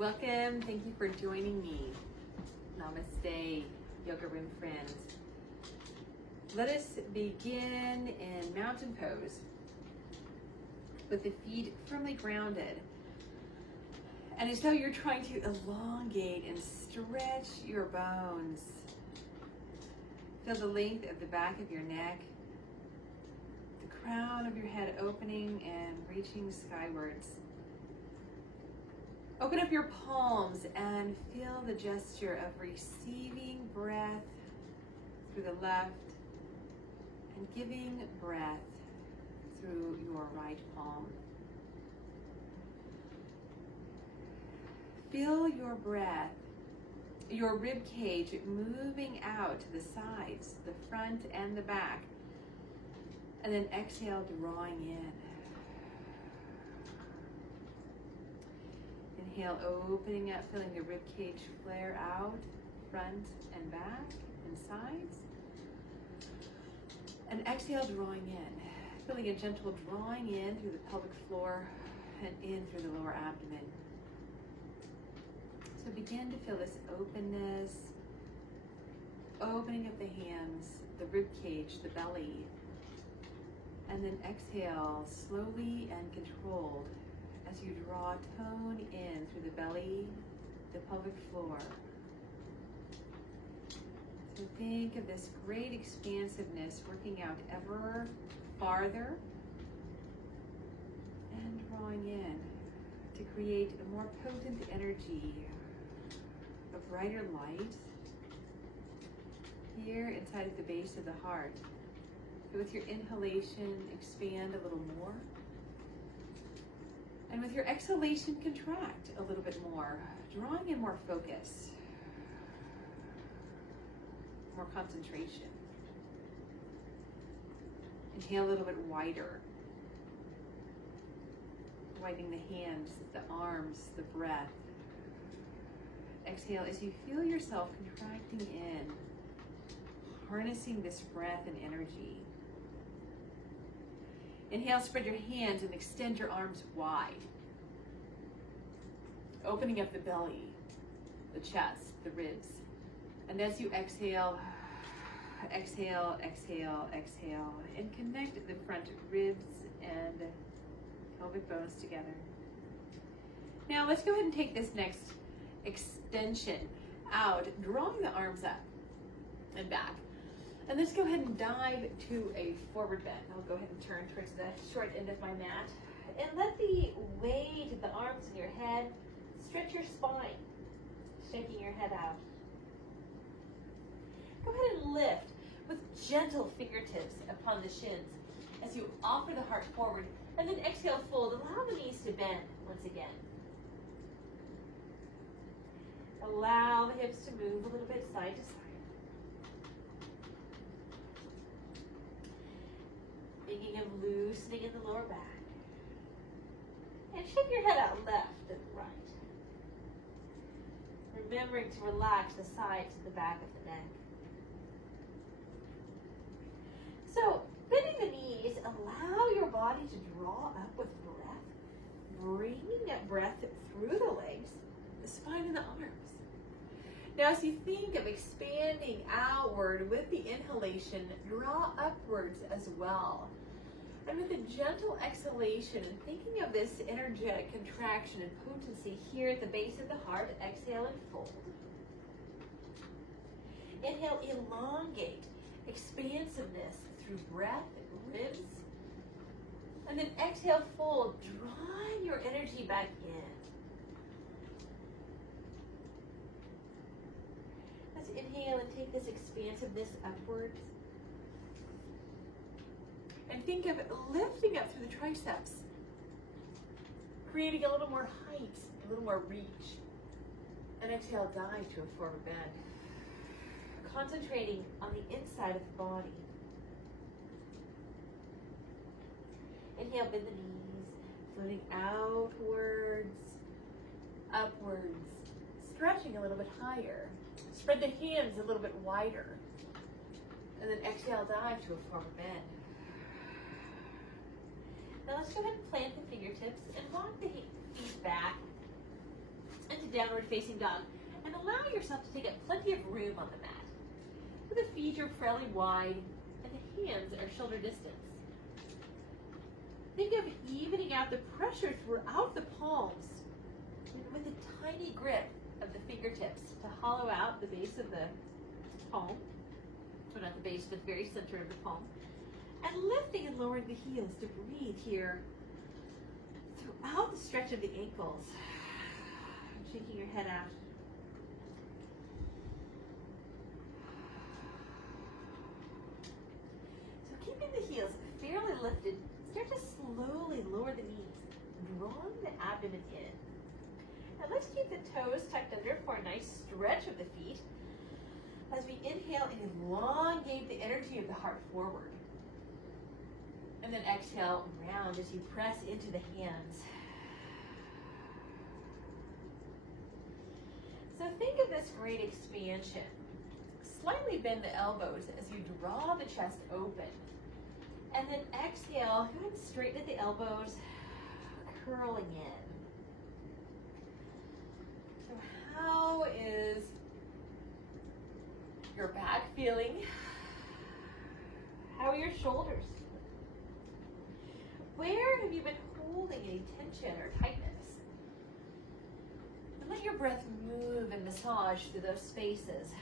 Welcome, thank you for joining me. Namaste, yoga room friends. Let us begin in mountain pose with the feet firmly grounded. And as though you're trying to elongate and stretch your bones. Feel the length of the back of your neck, the crown of your head opening and reaching skywards. Open up your palms and feel the gesture of receiving breath through the left and giving breath through your right palm. Feel your breath, your rib cage moving out to the sides, the front and the back. And then exhale, drawing in. Inhale, opening up, feeling the rib cage flare out, front and back and sides. And exhale, drawing in. Feeling a gentle drawing in through the pelvic floor and in through the lower abdomen. So begin to feel this openness, opening up the hands, the rib cage, the belly. And then exhale, slowly and controlled, as you draw tone in through the belly, the pelvic floor. So think of this great expansiveness working out ever farther and drawing in to create a more potent energy, a brighter light here inside of the base of the heart. So with your inhalation, expand a little more. And with your exhalation, contract a little bit more, drawing in more focus, more concentration. Inhale a little bit wider, widening the hands, the arms, the breath. Exhale as you feel yourself contracting in, harnessing this breath and energy. Inhale, spread your hands and extend your arms wide. Opening up the belly, the chest, the ribs. And as you exhale, exhale, exhale, exhale, and connect the front ribs and pelvic bones together. Now let's go ahead and take this next extension out, drawing the arms up and back. And let's go ahead and dive to a forward bend. I'll go ahead and turn towards the short end of my mat. And let the weight of the arms in your head stretch your spine, shaking your head out. Go ahead and lift with gentle fingertips upon the shins as you offer the heart forward. And then exhale, fold. Allow the knees to bend once again. Allow the hips to move a little bit side to side. Thinking of loosening in the lower back. And shake your head out left and right. Remembering to relax the sides and the back of the neck. So, bending the knees, allow your body to draw up with breath. Bringing that breath through the legs, the spine and the arms. Now, as you think of expanding outward with the inhalation, draw upwards as well. And with a gentle exhalation, and thinking of this energetic contraction and potency here at the base of the heart, exhale and fold. Inhale, elongate, expansiveness through breath and ribs. And then exhale, fold, drawing your energy back in. Let's inhale and take this expansiveness upwards. And think of lifting up through the triceps, creating a little more height, a little more reach. And exhale, dive to a forward bend. Concentrating on the inside of the body. Inhale, bend the knees, floating outwards, upwards, stretching a little bit higher. Spread the hands a little bit wider. And then exhale, dive to a forward bend. Now let's go ahead and plant the fingertips and walk the feet back into downward facing dog and allow yourself to take up plenty of room on the mat. So the feet are fairly wide and the hands are shoulder distance. Think of evening out the pressure throughout the palms with a tiny grip of the fingertips to hollow out the base of the palm, or not the base, but the very center of the palm, and lifting and lowering the heels to breathe here throughout the stretch of the ankles. Shaking your head out. So keeping the heels fairly lifted, start to slowly lower the knees, drawing the abdomen in. Now let's keep the toes tucked under for a nice stretch of the feet. As we inhale and elongate the energy of the heart forward. And then exhale, round as you press into the hands. So think of this great expansion. Slightly bend the elbows as you draw the chest open. And then exhale, go ahead and straighten the elbows, curling in. So how is your back feeling? How are your shoulders? Where have you been holding any tension or tightness? And let your breath move and massage through those spaces.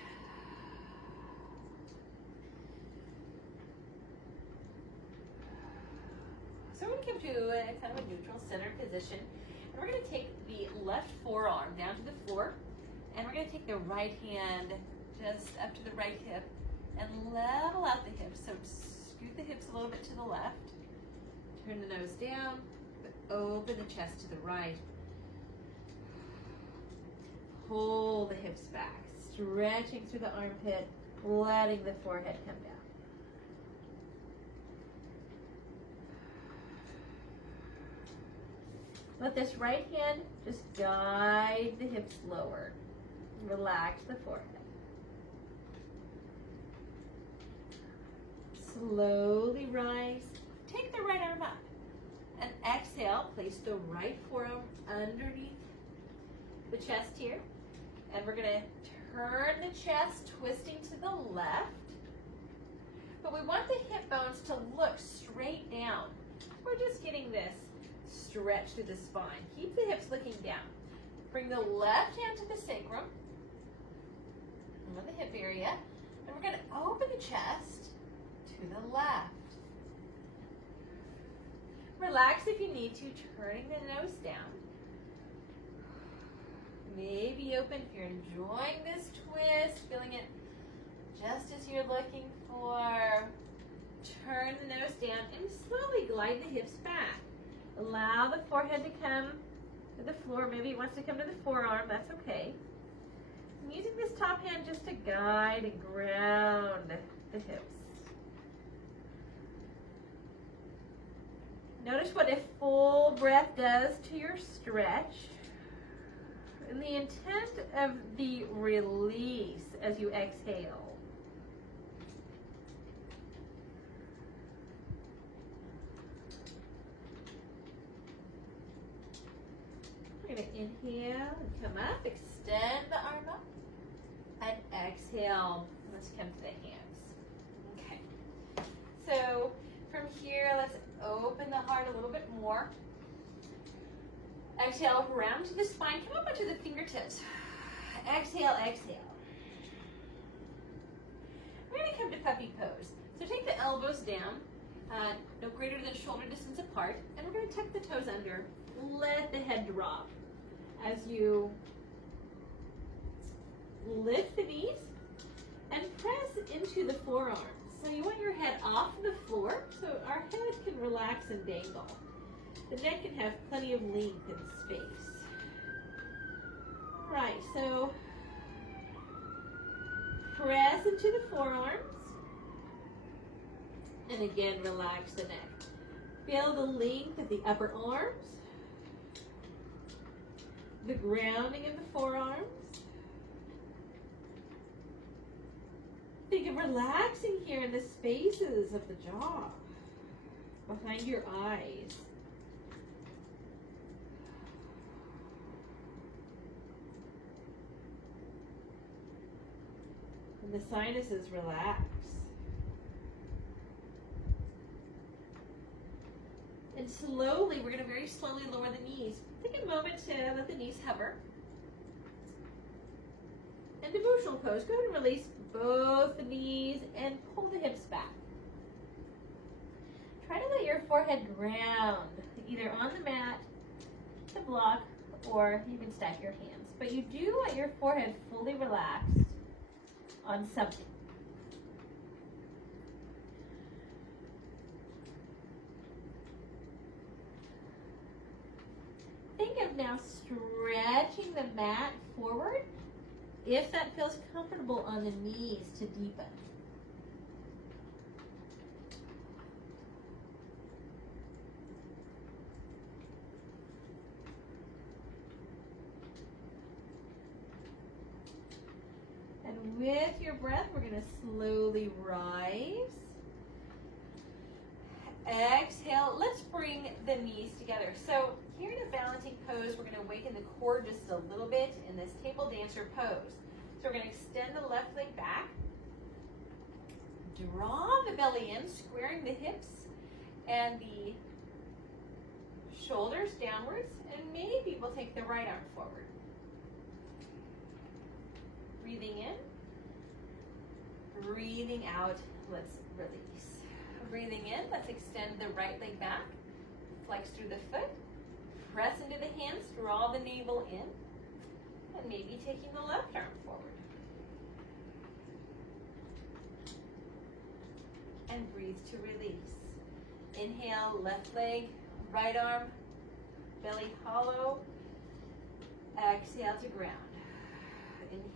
So we're going to come to a kind of a neutral center position. And we're going to take the left forearm down to the floor. And we're going to take the right hand just up to the right hip and level out the hips. So scoot the hips a little bit to the left. Turn the nose down, but open the chest to the right. Pull the hips back, stretching through the armpit, letting the forehead come down. Let this right hand just guide the hips lower. Relax the forehead. Slowly rise. Take the right arm up. And exhale, place the right forearm underneath the chest here. And we're going to turn the chest, twisting to the left. But we want the hip bones to look straight down. We're just getting this stretch through the spine. Keep the hips looking down. Bring the left hand to the sacrum, on the hip area, and we're going to open the chest to the left. Relax if you need to, turning the nose down. Maybe open if you're enjoying this twist, feeling it just as you're looking for. Turn the nose down and slowly glide the hips back. Allow the forehead to come to the floor. Maybe it wants to come to the forearm, that's okay. I'm using this top hand just to guide and ground the hips. Notice what a full breath does to your stretch. And the intent of the release as you exhale. We're going to inhale and come up, extend the arm up, and exhale. Let's come to the hands. Okay. So from here, let's open the heart a little bit more. Exhale, round to the spine. Come up onto the fingertips. Exhale, exhale. We're going to come to puppy pose. So take the elbows down, no greater than shoulder distance apart, and we're going to tuck the toes under. Let the head drop as you lift the knees and press into the forearms. So you want your head off the floor so our head can relax and dangle. The neck can have plenty of length and space. All right, so press into the forearms. And again, relax the neck. Feel the length of the upper arms, the grounding of the forearms. Think of relaxing here in the spaces of the jaw, behind your eyes. And the sinuses relax. And slowly, we're going to very slowly lower the knees. Take a moment to let the knees hover. And devotional pose. Go ahead and release both the knees and pull the hips back. Try to let your forehead ground, either on the mat, the block, or you can stack your hands. But you do want your forehead fully relaxed on something. Think of now stretching the mat forward, if that feels comfortable on the knees, to deepen. And with your breath, we're going to slowly rise. Exhale. Let's bring the knees together. So here in a balancing pose, we're going to awaken the core just a little bit in this table dancer pose. So we're going to extend the left leg back. Draw the belly in, squaring the hips and the shoulders downwards. And maybe we'll take the right arm forward. Breathing in. Breathing out. Let's release. Breathing in, let's extend the right leg back, flex through the foot, press into the hands, draw the navel in, and maybe taking the left arm forward. And breathe to release. Inhale, left leg, right arm, belly hollow. Exhale to ground.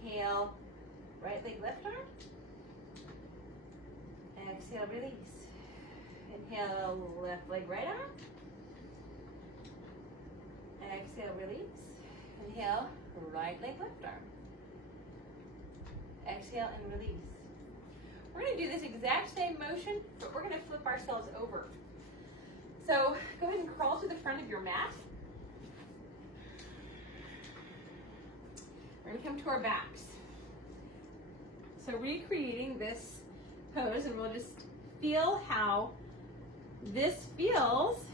Inhale, right leg, left arm. Exhale, release. Inhale, left leg, right arm. Exhale, release. Inhale, right leg, left arm. Exhale and release. We're going to do this exact same motion, but we're going to flip ourselves over. So go ahead and crawl to the front of your mat. We're going to come to our backs. So recreating this pose, and we'll just feel how this feels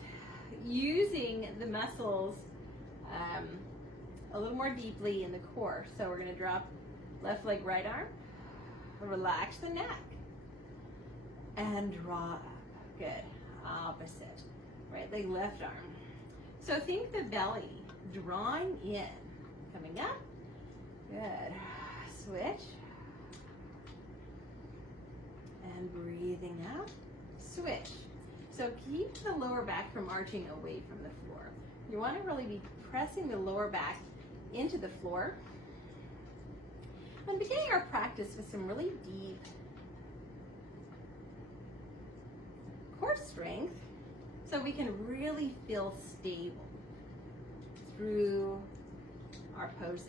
using the muscles a little more deeply in the core. So we're going to drop left leg, right arm, relax the neck, and draw up. Good. Opposite. Right leg, left arm. So think the belly drawing in, coming up. Good. Switch. And breathing out. Switch. So keep the lower back from arching away from the floor. You want to really be pressing the lower back into the floor. And beginning our practice with some really deep core strength so we can really feel stable through our poses.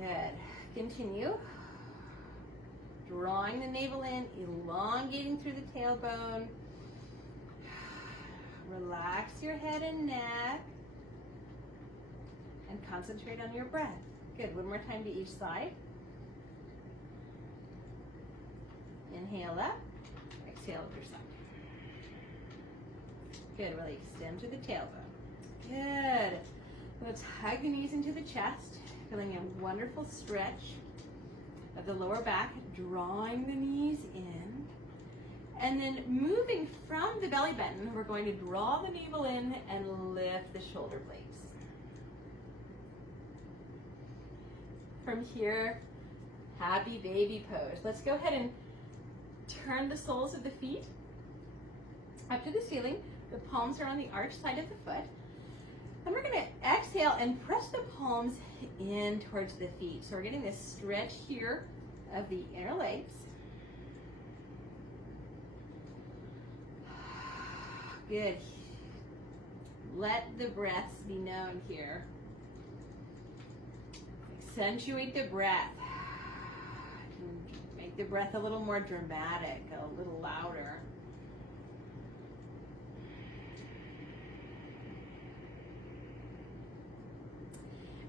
Good. Continue. Drawing the navel in, elongating through the tailbone. Relax your head and neck. And concentrate on your breath. Good. One more time to each side. Inhale up. Exhale other side. Good. Really extend to the tailbone. Good. Let's hug the knees into the chest. Feeling a wonderful stretch of the lower back, drawing the knees in. And then moving from the belly button, we're going to draw the navel in and lift the shoulder blades. From here, happy baby pose. Let's go ahead and turn the soles of the feet up to the ceiling. The palms are on the arch side of the foot. And we're going to exhale and press the palms in towards the feet. So we're getting this stretch here of the inner legs. Good. Let the breaths be known here. Accentuate the breath. Make the breath a little more dramatic, a little louder.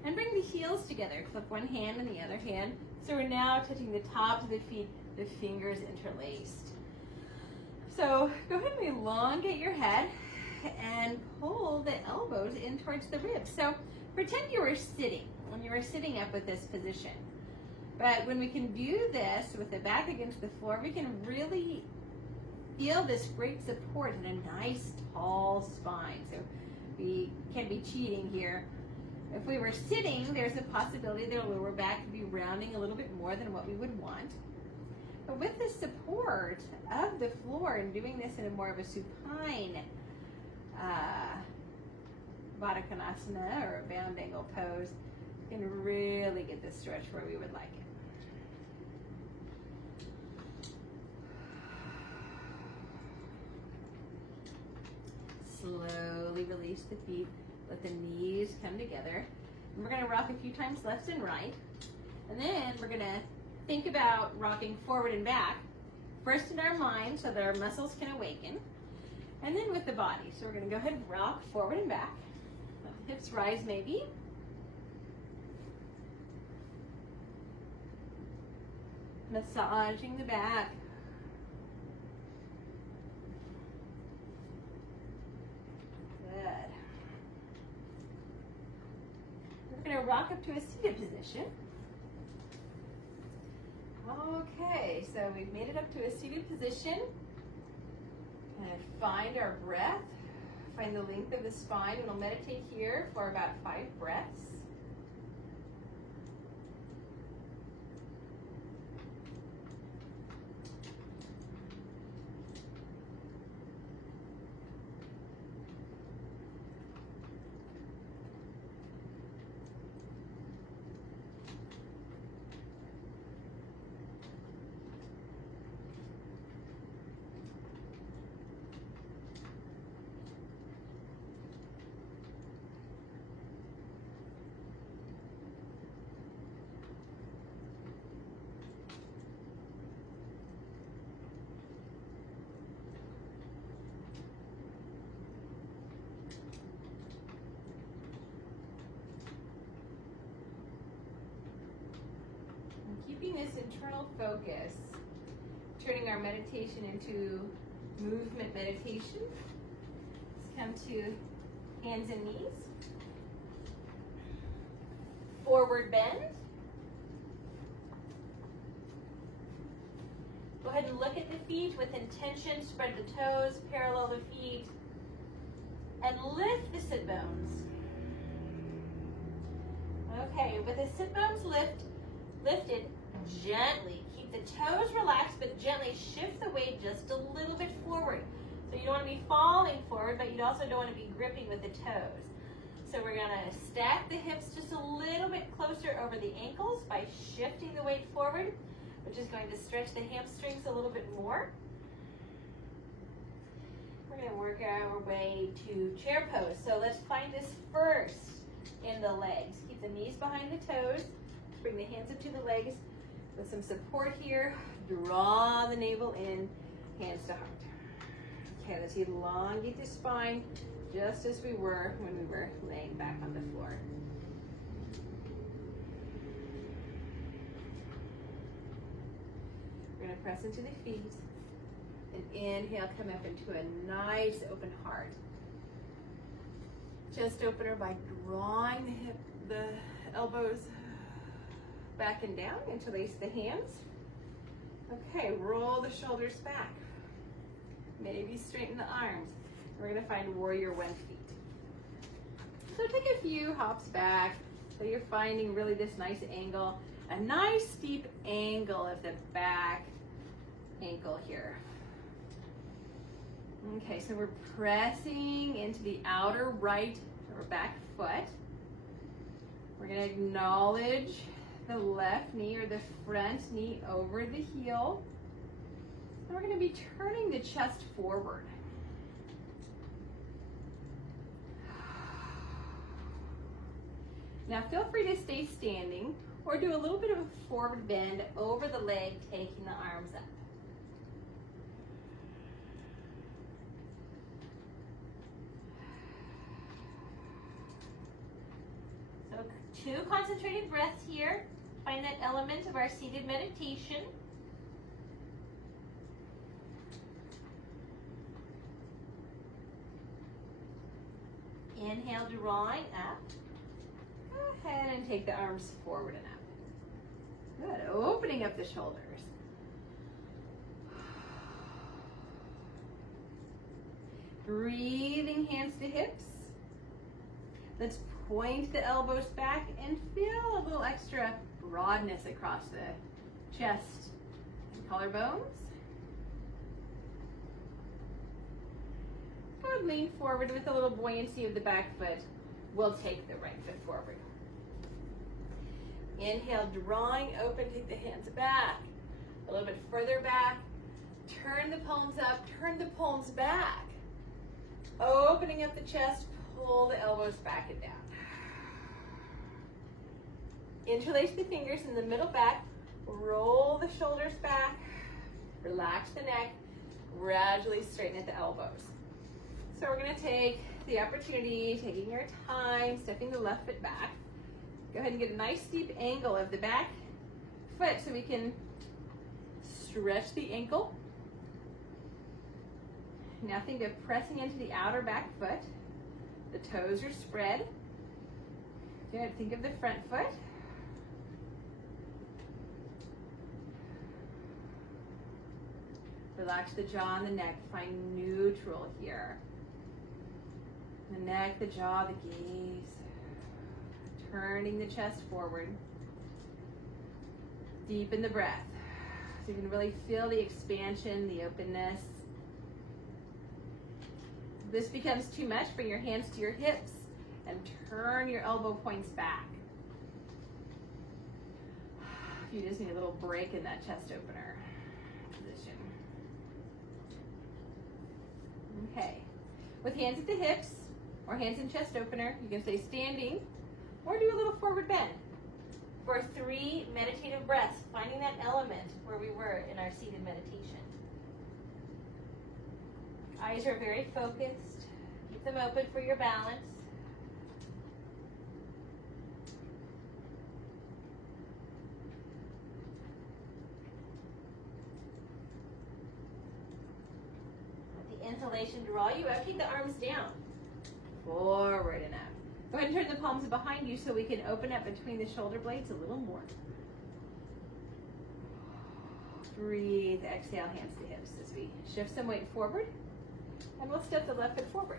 And bring the heels together. Clip one hand and the other hand. So we're now touching the tops of the feet, the fingers interlaced. So go ahead and elongate your head and pull the elbows in towards the ribs. So pretend you were sitting, when you were sitting up with this position. But when we can do this with the back against the floor, we can really feel this great support and a nice tall spine. So we can't be cheating here. If we were sitting, there's a possibility that our lower back could be rounding a little bit more than what we would want. But with the support of the floor and doing this in a more of a supine Baddha Konasana or a bound angle pose, you can really get this stretch where we would like it. Slowly release the feet, let the knees come together. And we're going to rock a few times left and right. And then we're going to think about rocking forward and back, first in our mind so that our muscles can awaken, and then with the body. So we're going to go ahead and rock forward and back. Let the hips rise maybe. Massaging the back. Good. We're going to rock up to a seated position. Okay, so we've made it up to a seated position. And find our breath. Find the length of the spine. We'll meditate here for about 5 breaths. Keeping this internal focus, turning our meditation into movement meditation. Let's come to hands and knees. Forward bend. Go ahead and look at the feet with intention. Spread the toes, parallel the feet, and lift the sit bones. Okay, with the sit bones lifted, gently keep the toes relaxed, but gently shift the weight just a little bit forward. So you don't want to be falling forward, but you also don't want to be gripping with the toes. So we're going to stack the hips just a little bit closer over the ankles by shifting the weight forward, which is going to stretch the hamstrings a little bit more. We're going to work our way to chair pose. So let's find this first in the legs. Keep the knees behind the toes. Bring the hands up to the legs with some support here. Draw the navel in, hands to heart. Okay, let's elongate the spine just as we were when we were laying back on the floor. We're going to press into the feet and inhale, come up into a nice open heart. Chest opener by drawing the elbows back and down, interlace the hands. Okay, roll the shoulders back. Maybe straighten the arms. We're going to find warrior 1 feet. So take a few hops back so you're finding really this nice angle, a nice steep angle of the back ankle here. Okay, so we're pressing into the outer right or back foot. We're going to acknowledge the left knee or the front knee over the heel. And we're going to be turning the chest forward. Now feel free to stay standing or do a little bit of a forward bend over the leg, taking the arms up. So So 2 concentrated breaths here. Find that element of our seated meditation. Inhale, drawing up. Go ahead and take the arms forward and up. Good. Opening up the shoulders. Breathing hands to hips. Let's point the elbows back and feel a little extra broadness across the chest and collarbones. Good. Lean forward with a little buoyancy of the back foot. We'll take the right foot forward. Inhale, drawing open, take the hands back. A little bit further back. Turn the palms up, turn the palms back. Opening up the chest, pull the elbows back and down. Interlace the fingers in the middle back. Roll the shoulders back. Relax the neck. Gradually straighten at the elbows. So we're going to take the opportunity, taking your time, stepping the left foot back. Go ahead and get a nice deep angle of the back foot so we can stretch the ankle. Now think of pressing into the outer back foot. The toes are spread. Good. Think of the front foot. Relax the jaw and the neck. Find neutral here. The neck, the jaw, the gaze. Turning the chest forward. Deepen the breath. So you can really feel the expansion, the openness. If this becomes too much, bring your hands to your hips and turn your elbow points back. You just need a little break in that chest opener position. Okay. With hands at the hips or hands in chest opener, you can stay standing or do a little forward bend for 3 meditative breaths, finding that element where we were in our seated meditation. Eyes are very focused. Keep them open for your balance. Let the inhalation draw you up. Take the arms down. Forward and up. Go ahead and turn the palms behind you so we can open up between the shoulder blades a little more. Breathe. Exhale, hands to hips as we shift some weight forward. And we'll step the left foot forward.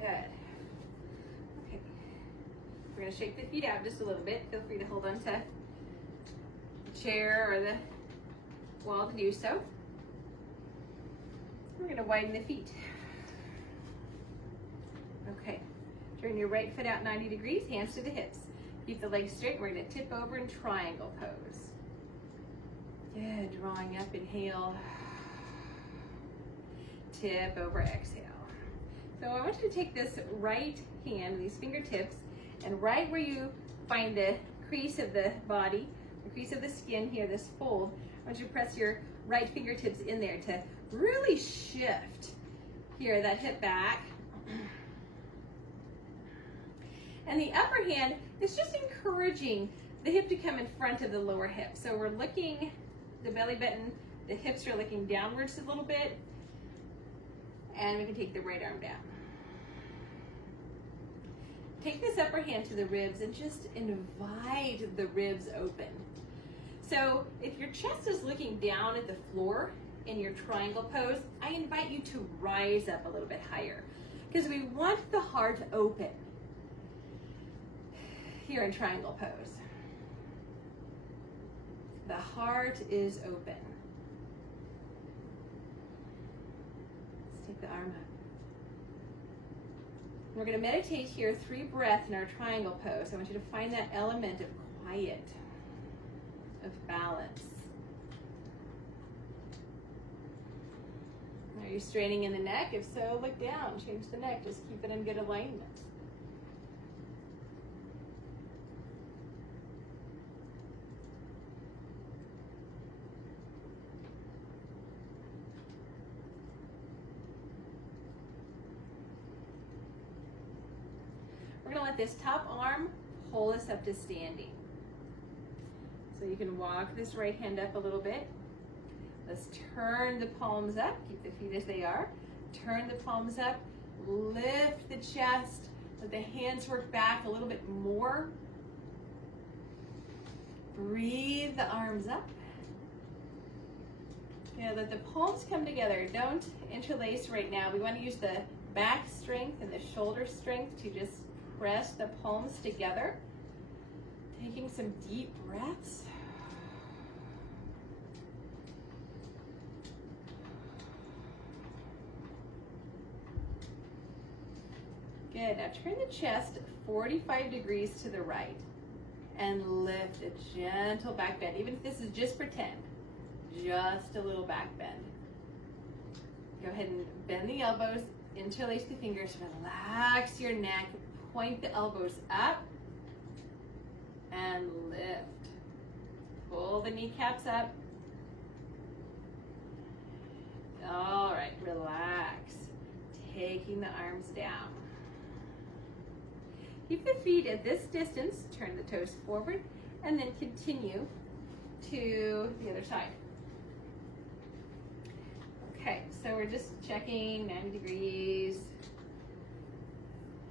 Good. Okay. We're going to shake the feet out just a little bit. Feel free to hold on to the chair or the wall to do so. We're going to widen the feet. Okay. Turn your right foot out 90 degrees, hands to the hips. Keep the legs straight. We're going to tip over in triangle pose. Good. Drawing up, inhale. Tip over, exhale. So I want you to take this right hand, these fingertips, and right where you find the crease of the body, the crease of the skin here, this fold, I want you to press your right fingertips in there to really shift here, that hip back. And the upper hand is just encouraging the hip to come in front of the lower hip. So we're looking, the belly button, the hips are looking downwards a little bit. And we can take the right arm down. Take this upper hand to the ribs and just invite the ribs open. So if your chest is looking down at the floor in your triangle pose, I invite you to rise up a little bit higher because we want the heart open here in triangle pose. The heart is open. Take the arm up. We're going to meditate here 3 breaths in our triangle pose. I want you to find that element of quiet, of balance. Are you straining in the neck? If so, look down. Change the neck. Just keep it in good alignment. gonna let this top arm pull us up to standing. So you can walk this right hand up a little bit. Let's turn the palms up, keep the feet as they are. Turn the palms up, lift the chest, let the hands work back a little bit more. Breathe the arms up. Yeah, let the palms come together. Don't interlace right now. We want to use the back strength and the shoulder strength to just press the palms together. Taking some deep breaths. Good. Now turn the chest 45 degrees to the right and lift a gentle back bend. Even if this is just pretend, just a little back bend. Go ahead and bend the elbows, interlace the fingers, relax your neck, point the elbows up and lift. Pull the kneecaps up. All right, relax. Taking the arms down. Keep the feet at this distance, turn the toes forward, and then continue to the other side. Okay, so we're just checking 90 degrees,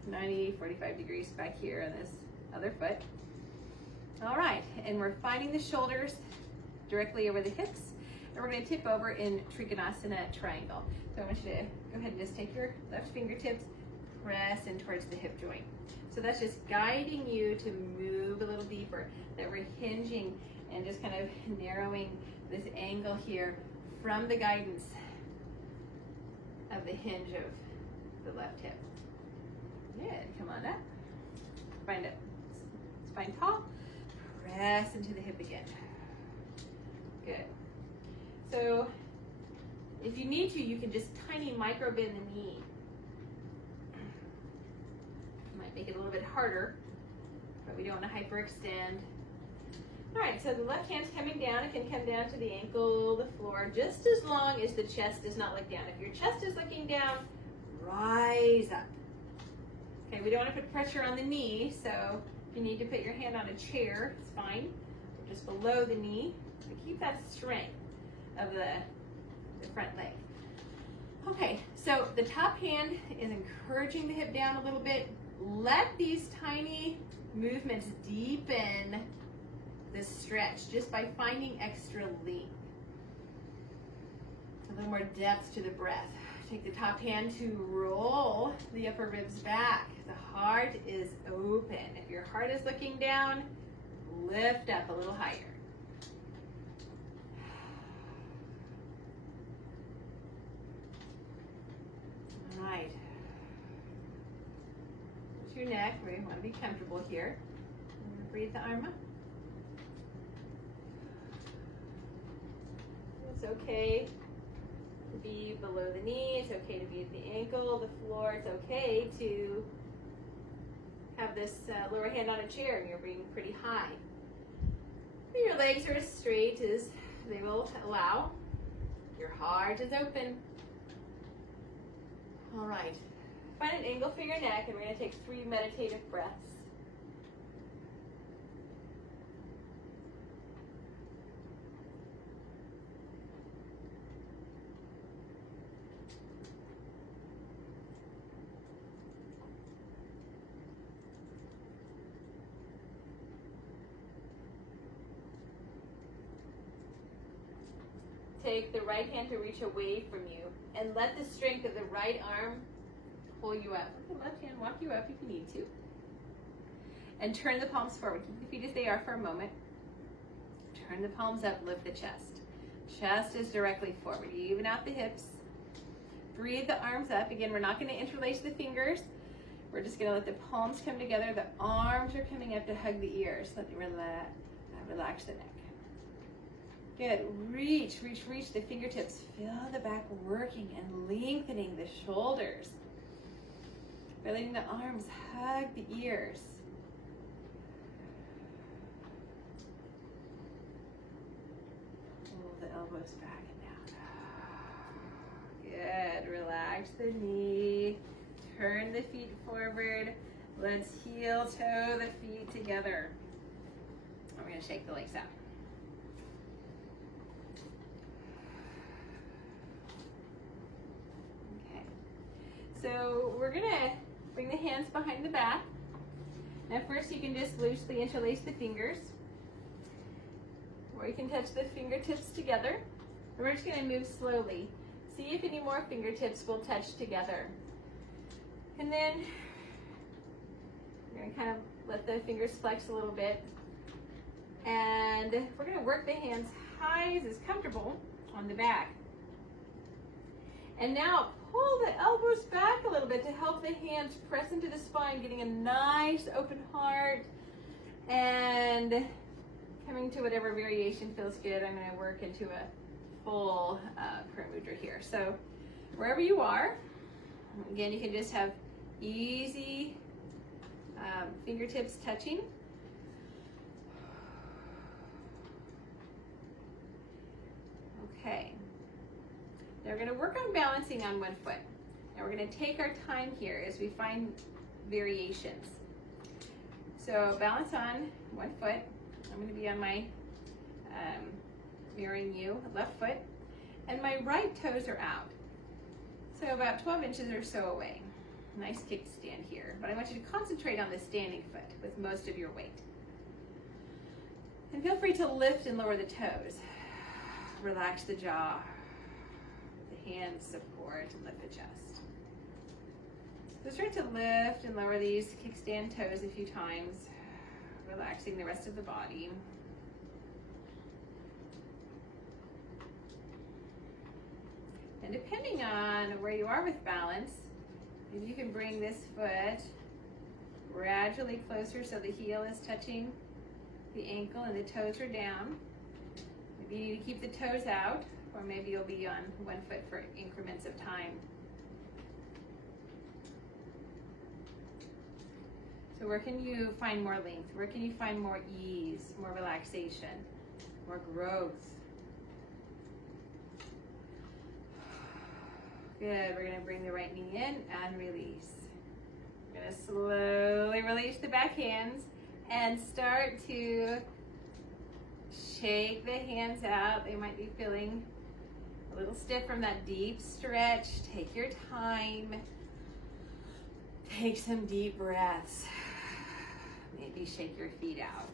90, 45 degrees back here on this other foot. All right, and we're finding the shoulders directly over the hips, and we're gonna tip over in Trikonasana triangle. So I want you to go ahead and just take your left fingertips, press in towards the hip joint. So that's just guiding you to move a little deeper, that we're hinging and just kind of narrowing this angle here from the guidance of the hinge of the left hip. Good, come on up. Find it, spine tall, press into the hip again. Good. So if you need to, you can just tiny micro bend the knee. Make it a little bit harder, but we don't want to hyperextend. All right, so the left hand's coming down. It can come down to the ankle, the floor, just as long as the chest does not look down. If your chest is looking down, rise up. Okay, we don't want to put pressure on the knee, so if you need to put your hand on a chair, it's fine. Just below the knee, but keep that strength of the front leg. Okay, so the top hand is encouraging the hip down a little bit. Let these tiny movements deepen the stretch just by finding extra length. A little more depth to the breath. Take the top hand to roll the upper ribs back. The heart is open. If your heart is looking down, lift up a little higher. All right. Your neck, we want to be comfortable here. Breathe the arm up. It's okay to be below the knee, it's okay to be at the ankle, the floor, it's okay to have this lower hand on a chair and you're being pretty high. And your legs are as straight as they will allow. Your heart is open. All right. Find an angle for your neck, and we're going to take 3 meditative breaths. Take the right hand to reach away from you, and let the strength of the right arm pull you up. Let the left hand walk you up if you need to. And turn the palms forward. Keep the feet as they are for a moment. Turn the palms up, lift the chest. Chest is directly forward. Even out the hips. Breathe the arms up. Again, we're not going to interlace the fingers. We're just going to let the palms come together. The arms are coming up to hug the ears. Let me relax the neck. Good. Reach, reach, reach the fingertips. Feel the back working and lengthening the shoulders. By letting the arms hug the ears. Pull the elbows back and down. Good. Relax the knee. Turn the feet forward. Let's heel toe the feet together. We're going to shake the legs out. Okay. So we're going to bring the hands behind the back. Now first you can just loosely interlace the fingers. Or you can touch the fingertips together. And we're just going to move slowly. See if any more fingertips will touch together. And then we're going to kind of let the fingers flex a little bit. And we're going to work the hands high as is comfortable on the back. And now pull the elbows back a little bit to help the hands press into the spine, getting a nice open heart. And coming to whatever variation feels good. I'm going to work into a full prayer mudra here. So wherever you are, again, you can just have easy fingertips touching. Okay. Now we're going to work on balancing on one foot. Now we're going to take our time here as we find variations. So balance on one foot. I'm going to be on my mirroring you, left foot, and my right toes are out. So about 12 inches or so away. Nice kickstand here, but I want you to concentrate on the standing foot with most of your weight. And feel free to lift and lower the toes. Relax the jaw. The hands support and lift the chest. So start to lift and lower these kickstand toes a few times, relaxing the rest of the body. And depending on where you are with balance, if you can bring this foot gradually closer so the heel is touching the ankle and the toes are down. Maybe you need to keep the toes out, or maybe you'll be on one foot for increments of time. So where can you find more length? Where can you find more ease, more relaxation, more growth? Good, we're gonna bring the right knee in and release. We're gonna slowly release the back hands and start to shake the hands out. They might be feeling a little stiff from that deep stretch. Take your time. Take some deep breaths. Maybe shake your feet out.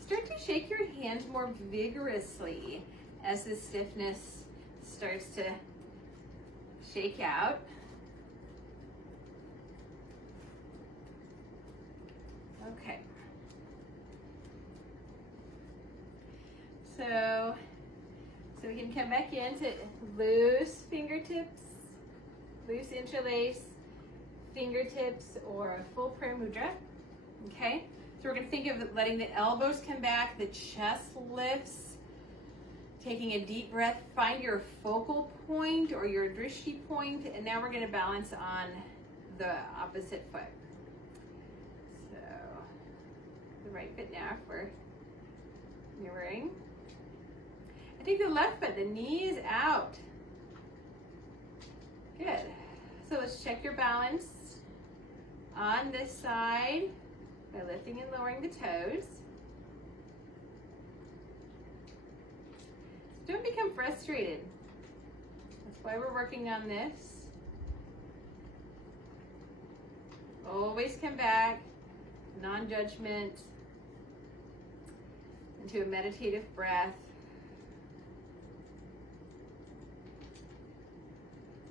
Start to shake your hands more vigorously as the stiffness starts to shake out. Okay. So we can come back into loose fingertips, loose interlace, fingertips, or a full prayer mudra. Okay? So we're going to think of letting the elbows come back, the chest lifts, taking a deep breath, find your focal point or your drishti point, and now we're going to balance on the opposite foot. So the right foot now for mirroring. I take the left foot, the knee is out. Good. So let's check your balance on this side by lifting and lowering the toes. Don't become frustrated. That's why we're working on this. Always come back, non-judgment, into a meditative breath.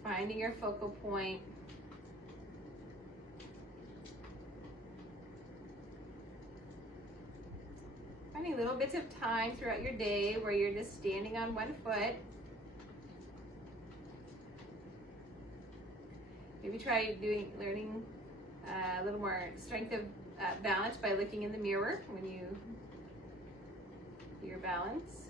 Finding your focal point. Finding little bits of time throughout your day where you're just standing on one foot. Maybe try learning a little more strength of balance by looking in the mirror when you do your balance.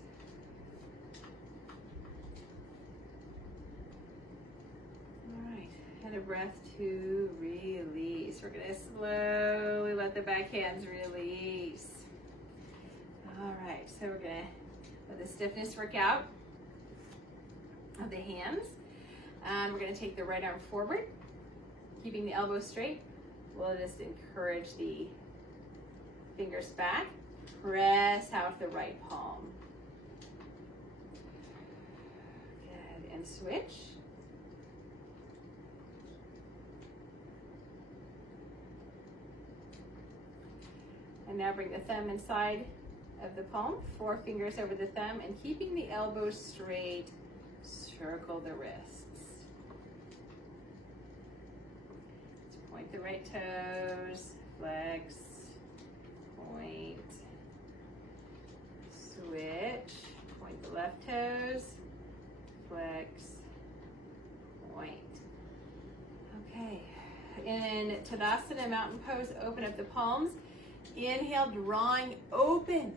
All right, and a breath to release. We're gonna slowly let the back hands release. All right, so we're gonna let the stiffness work out of the hands. We're gonna take the right arm forward, keeping the elbows straight. We'll just encourage the fingers back. Press out the right palm. Good, and switch. And now bring the thumb inside of the palm, 4 fingers over the thumb, and keeping the elbows straight, circle the wrists. Let's point the right toes, flex, point, switch, point the left toes, flex, point. Okay, in Tadasana mountain pose, open up the palms. Inhale, drawing open.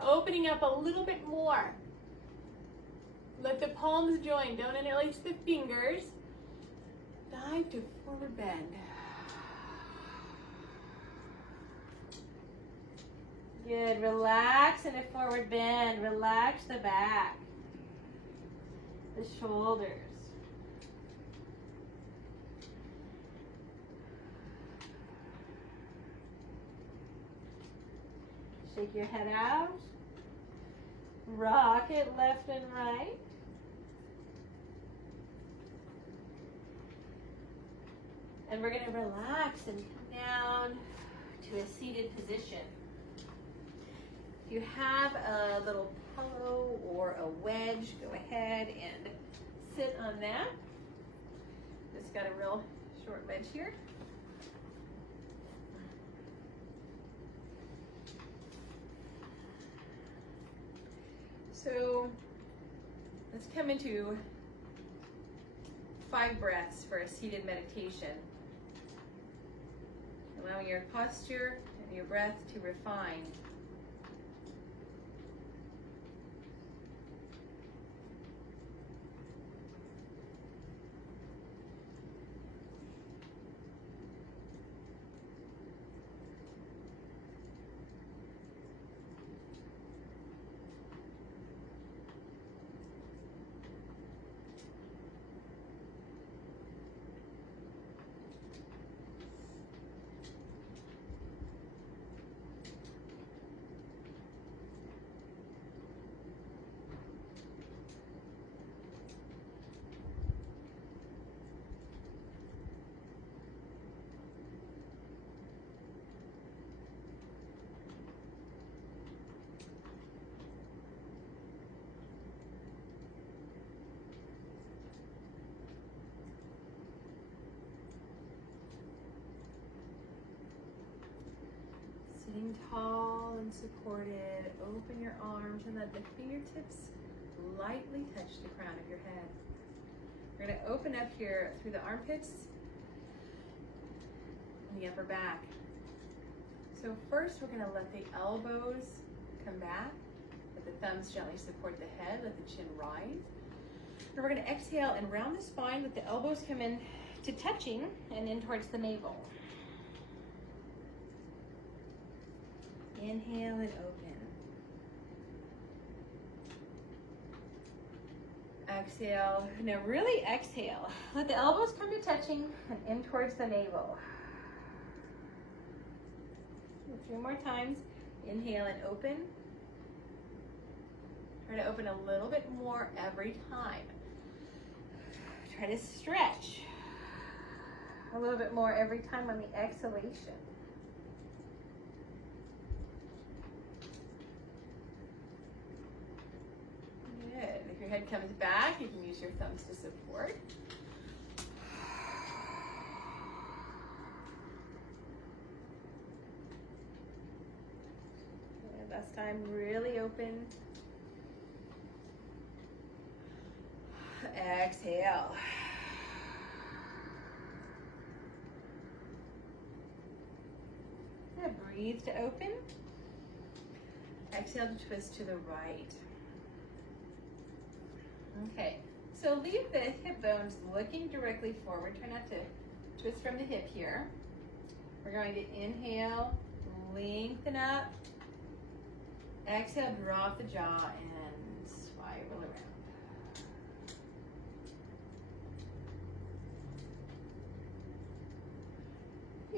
Opening up a little bit more. Let the palms join. Don't interlace the fingers. Dive to forward bend. Good. Relax in a forward bend. Relax the back, the shoulders. Shake your head out. Rock it left and right. And we're going to relax and come down to a seated position. If you have a little pillow or a wedge, go ahead and sit on that. Just got a real short wedge here. So let's come into 5 breaths for a seated meditation. Allowing your posture and your breath to refine. Sitting tall and supported, open your arms and let the fingertips lightly touch the crown of your head. We're going to open up here through the armpits and the upper back. So first we're going to let the elbows come back, let the thumbs gently support the head, let the chin rise. And we're going to exhale and round the spine, let the elbows come in to touching and in towards the navel. Inhale and open. Exhale. Now really exhale. Let the elbows come to touching and in towards the navel. 3 more times. Inhale and open. Try to open a little bit more every time. Try to stretch a little bit more every time on the exhalation. Good. If your head comes back, you can use your thumbs to support. Good. Last time, really open. Exhale. Good. Breathe to open. Exhale to twist to the right. Okay, so leave the hip bones looking directly forward. Try not to twist from the hip here. We're going to inhale, lengthen up. Exhale, drop the jaw and spiral around.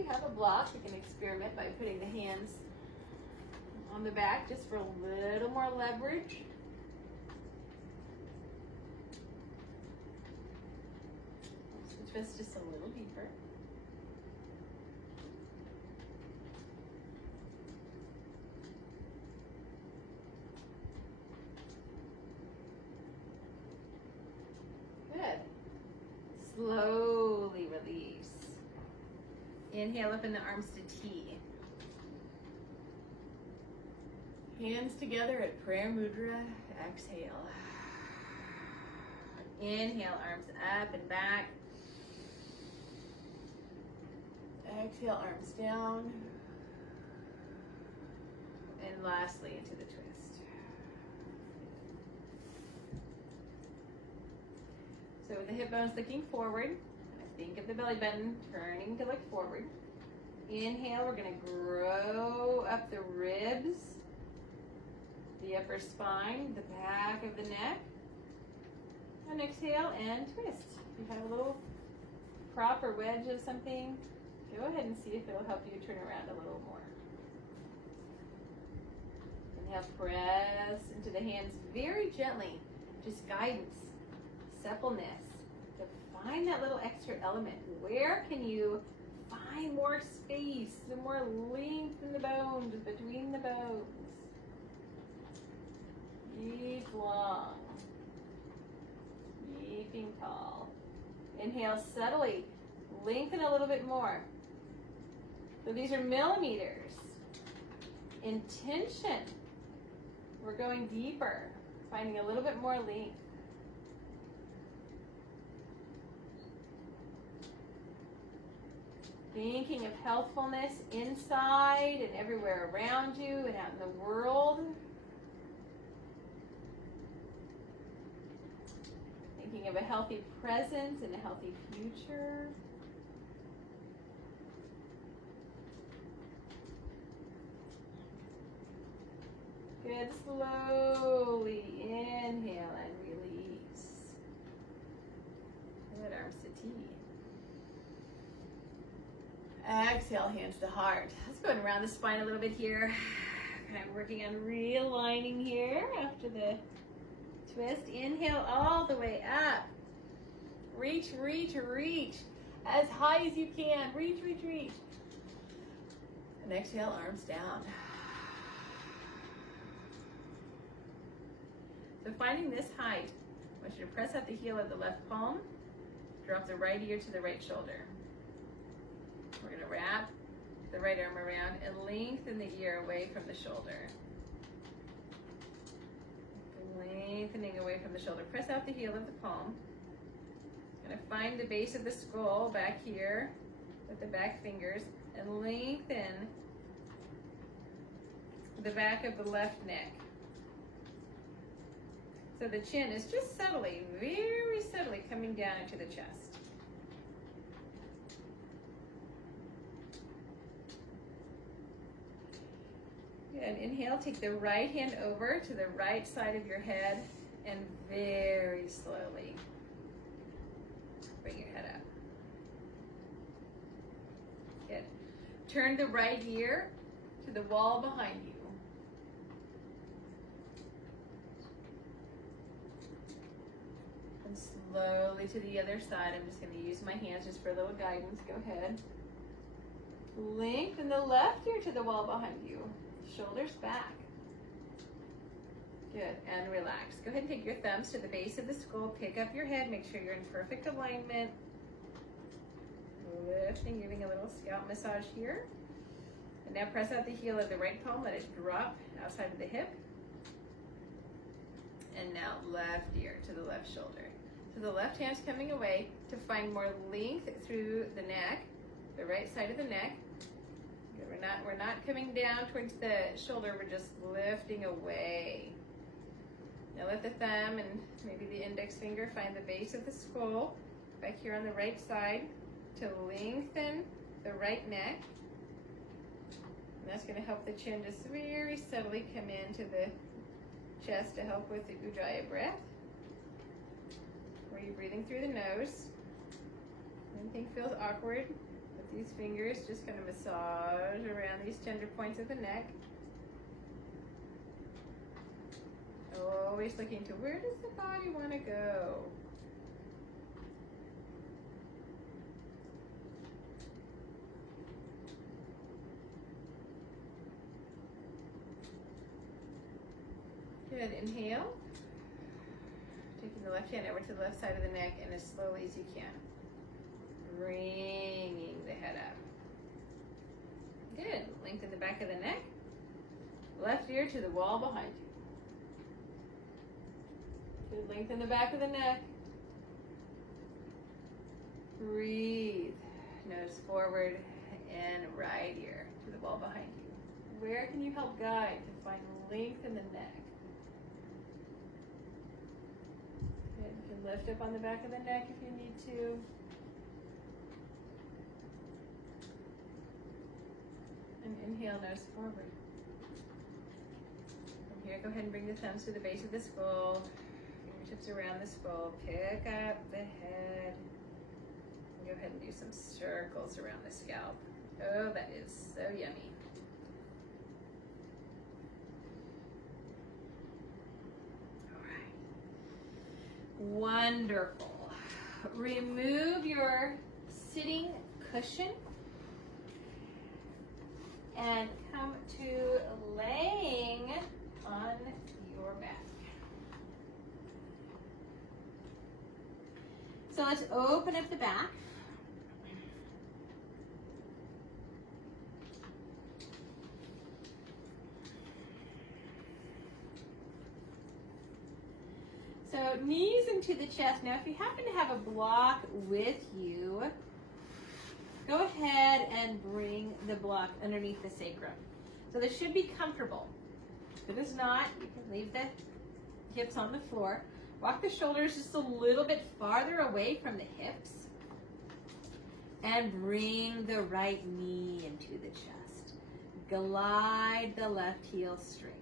you have a block, you can experiment by putting the hands on the back just for a little more leverage. Twist just a little deeper. Good. Slowly release. Inhale, open the arms to T. Hands together at prayer mudra. Exhale. Inhale, arms up and back. Exhale, arms down. And lastly, into the twist. So with the hip bones looking forward, think of the belly button turning to look forward. Inhale, we're going to grow up the ribs, the upper spine, the back of the neck. And exhale and twist. If you have a little prop or wedge of something, go ahead and see if it'll help you turn around a little more. Inhale, press into the hands very gently. Just guidance, suppleness. To find that little extra element. Where can you find more space, more length in the bones, between the bones? Keep long. Keeping tall. Inhale subtly. Lengthen a little bit more. So these are millimeters. Intention. We're going deeper. Finding a little bit more length. Thinking of healthfulness inside and everywhere around you and out in the world. Thinking of a healthy present and a healthy future. Good. Slowly inhale and release. Good. Arms to T. Exhale, hands to heart. Let's go around the spine a little bit here. Kind of working on realigning here after the twist. Inhale all the way up. Reach, reach, reach. As high as you can. Reach, reach, reach. And exhale, arms down. So finding this height, I want you to press out the heel of the left palm. Drop the right ear to the right shoulder. We're going to wrap the right arm around and lengthen the ear away from the shoulder. Lengthening away from the shoulder. Press out the heel of the palm. Going to find the base of the skull back here with the back fingers and lengthen the back of the left neck. So the chin is just subtly, very subtly coming down into the chest. Good. Inhale, take the right hand over to the right side of your head and very slowly bring your head up. Good. Turn the right ear to the wall behind you. And slowly to the other side. I'm just going to use my hands just for a little guidance. Go ahead. Lengthen the left ear to the wall behind you. Shoulders back. Good, and relax. Go ahead and take your thumbs to the base of the skull. Pick up your head. Make sure you're in perfect alignment. Lifting, giving a little scalp massage here. And now press out the heel of the right palm. Let it drop outside of the hip. And now left ear to the left shoulder. So the left hand's coming away to find more length through the neck, the right side of the neck. We're not coming down towards the shoulder, we're just lifting away. Now let the thumb and maybe the index finger find the base of the skull back here on the right side to lengthen the right neck. And that's going to help the chin just very subtly come into the chest to help with the Ujjayi breath. Where you're breathing through the nose. Anything feels awkward, with these fingers, just kind of massage around these tender points of the neck. Always looking to where does the body want to go? Good, inhale. Taking the left hand over to the left side of the neck and as slowly as you can. Bringing the head up. Good, lengthen the back of the neck. Left ear to the wall behind you. Good, lengthen the back of the neck. Breathe. Nose forward and right ear to the wall behind you. Where can you help guide to find length in the neck? Good. You can lift up on the back of the neck if you need to. And inhale, nose forward. From here, go ahead and bring the thumbs to the base of the skull. Fingertips around the skull. Pick up the head. Go ahead and do some circles around the scalp. Oh, that is so yummy. All right. Wonderful. Remove your sitting cushion and come to laying on your back. So let's open up the back. So knees into the chest. Now if you happen to have a block with you, go ahead and bring the block underneath the sacrum. So this should be comfortable. If it is not, you can leave the hips on the floor. Walk the shoulders just a little bit farther away from the hips. And bring the right knee into the chest. Glide the left heel straight.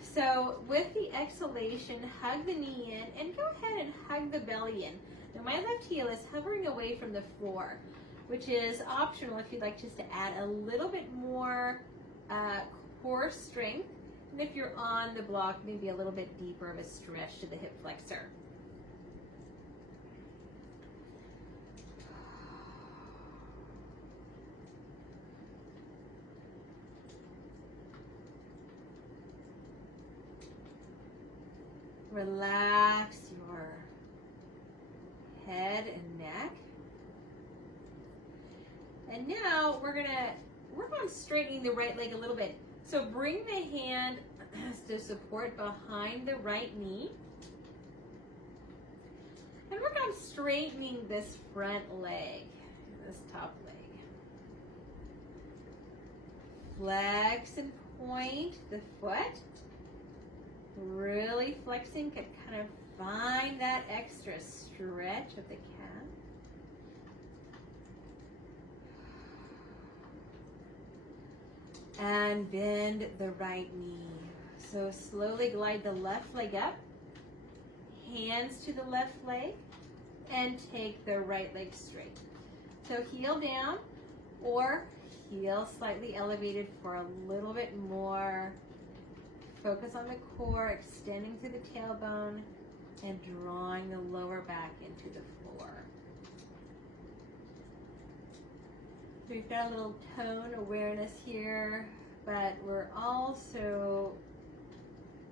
So with the exhalation, hug the knee in and go ahead and hug the belly in. Now my left heel is hovering away from the floor, which is optional if you'd like just to add a little bit more core strength. And if you're on the block, maybe a little bit deeper of a stretch to the hip flexor. Relax your head and neck. And now we're gonna work on straightening the right leg a little bit. So bring the hand to support behind the right knee. And work on straightening this front leg, this top leg. Flex and point the foot. Really flexing, can kind of find that extra stretch of the calf. And bend the right knee. So slowly glide the left leg up, hands to the left leg, and take the right leg straight. So heel down or heel slightly elevated for a little bit more. Focus on the core, extending through the tailbone and drawing the lower back into the floor. We've got a little tone awareness here, but we're also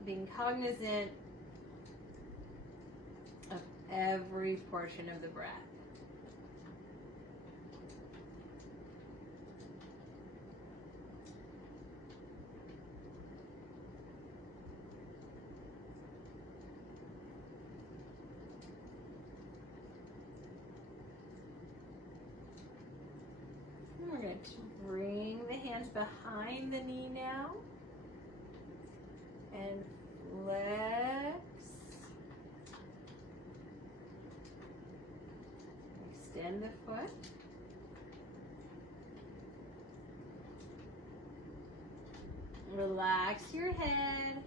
being cognizant of every portion of the breath. We're going to bring the hands behind the knee now and flex. Extend the foot. Relax your head.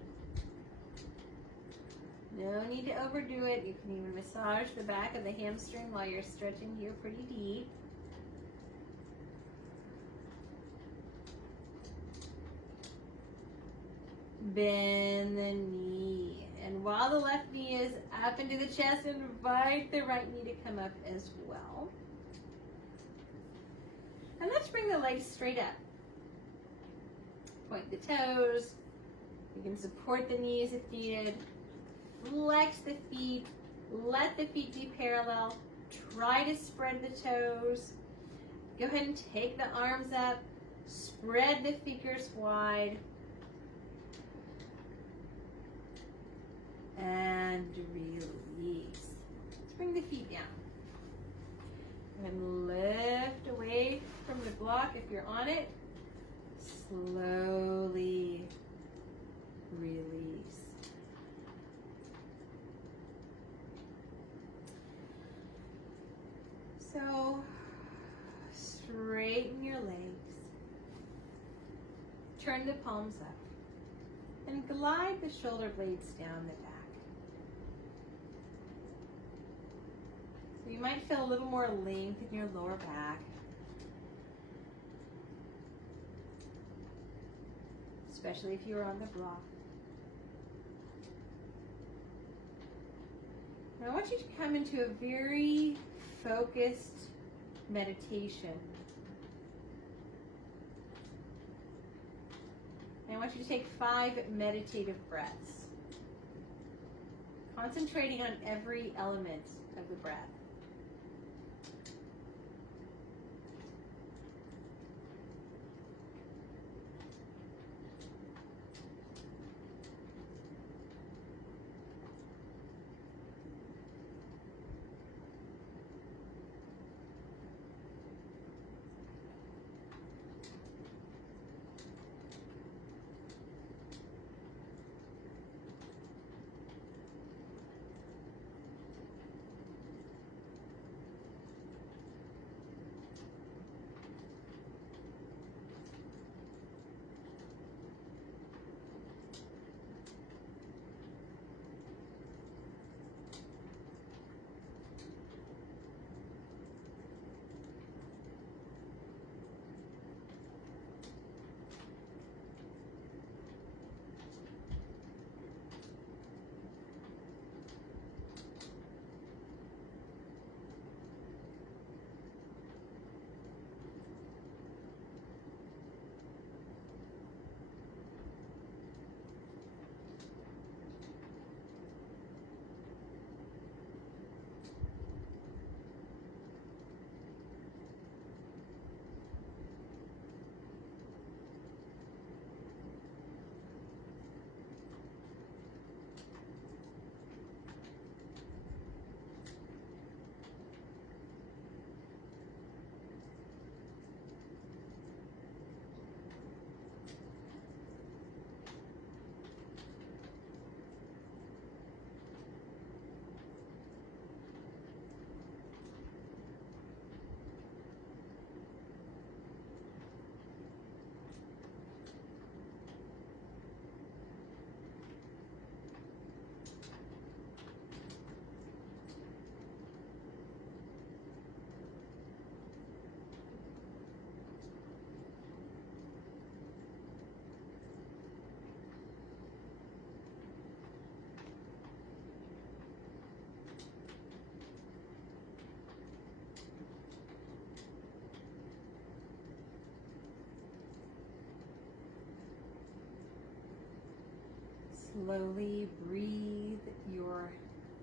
No need to overdo it. You can even massage the back of the hamstring while you're stretching here pretty deep. Bend the knee. And while the left knee is up into the chest, invite the right knee to come up as well. And let's bring the legs straight up. Point the toes. You can support the knees if needed. Flex the feet. Let the feet be parallel. Try to spread the toes. Go ahead and take the arms up. Spread the fingers wide. And release. Let's bring the feet down. And lift away from the block if you're on it. Slowly release. So straighten your legs. Turn the palms up. And glide the shoulder blades down the back. So you might feel a little more length in your lower back. Especially if you're on the block. Now I want you to come into a very focused meditation. And I want you to take 5 meditative breaths, concentrating on every element of the breath. Slowly breathe your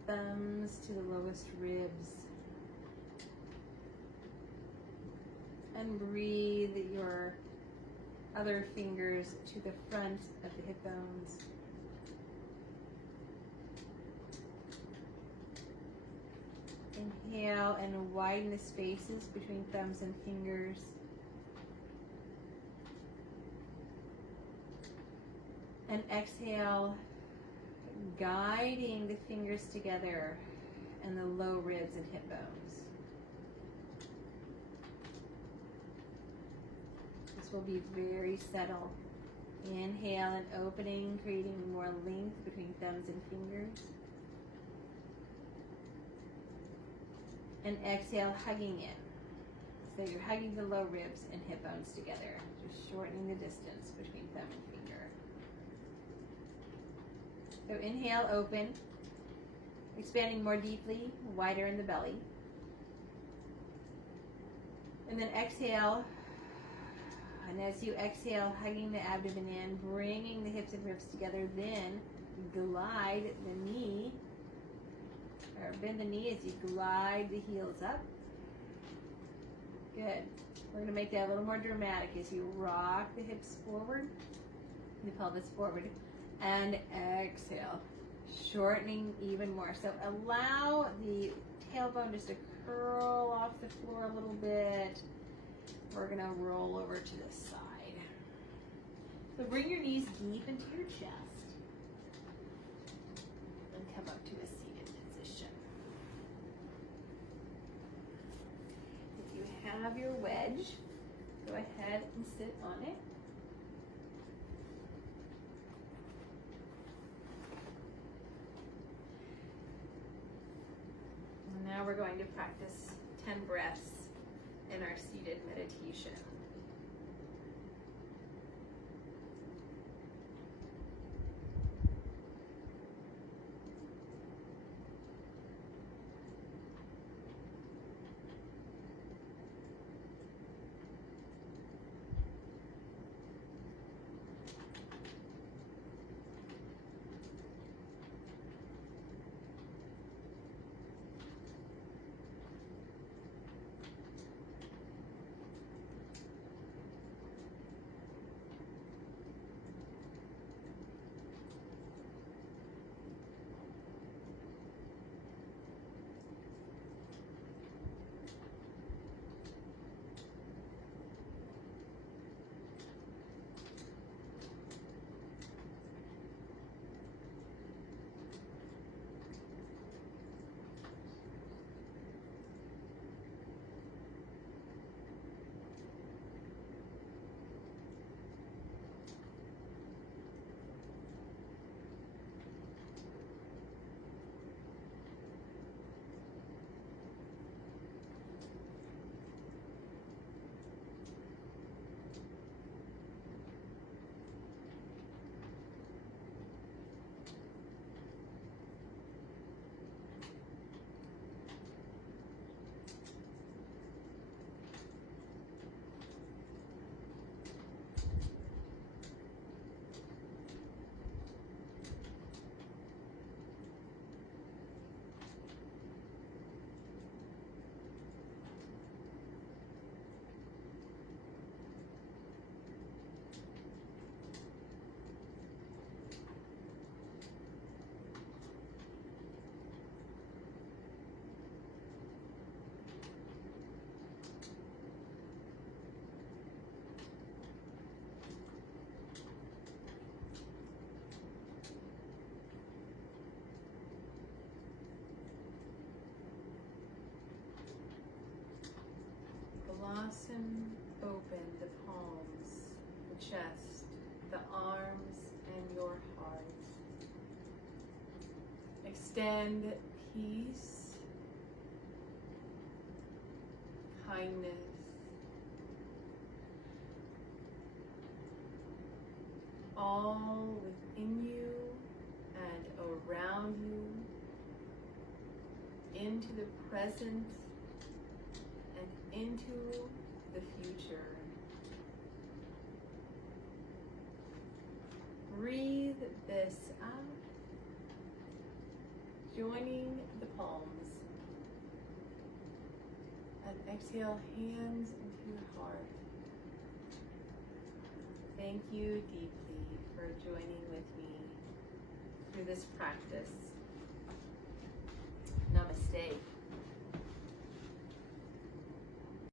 thumbs to the lowest ribs. And breathe your other fingers to the front of the hip bones. Inhale and widen the spaces between thumbs and fingers. And exhale, guiding the fingers together and the low ribs and hip bones. This will be very subtle. Inhale and opening, creating more length between thumbs and fingers. And exhale, hugging in. So you're hugging the low ribs and hip bones together, just shortening the distance between thumb and finger. So inhale, open, expanding more deeply, wider in the belly. And then exhale. And as you exhale, hugging the abdomen in, bringing the hips and ribs together, then glide the knee, or bend the knee as you glide the heels up. Good. We're going to make that a little more dramatic as you rock the hips forward, the pelvis forward, and exhale, shortening even more. So allow the tailbone just to curl off the floor a little bit. We're going to roll over to the side. So bring your knees deep into your chest and come up to a seated position. If you have your wedge, go ahead and sit on it. And now we're going to practice 10 breaths in our seated meditation. Blossom open the palms, the chest, the arms, and your heart. Extend peace, kindness, all within you and around you, into the present and into the future. Breathe this out, joining the palms. And exhale, hands into your heart. Thank you deeply for joining with me through this practice. Namaste.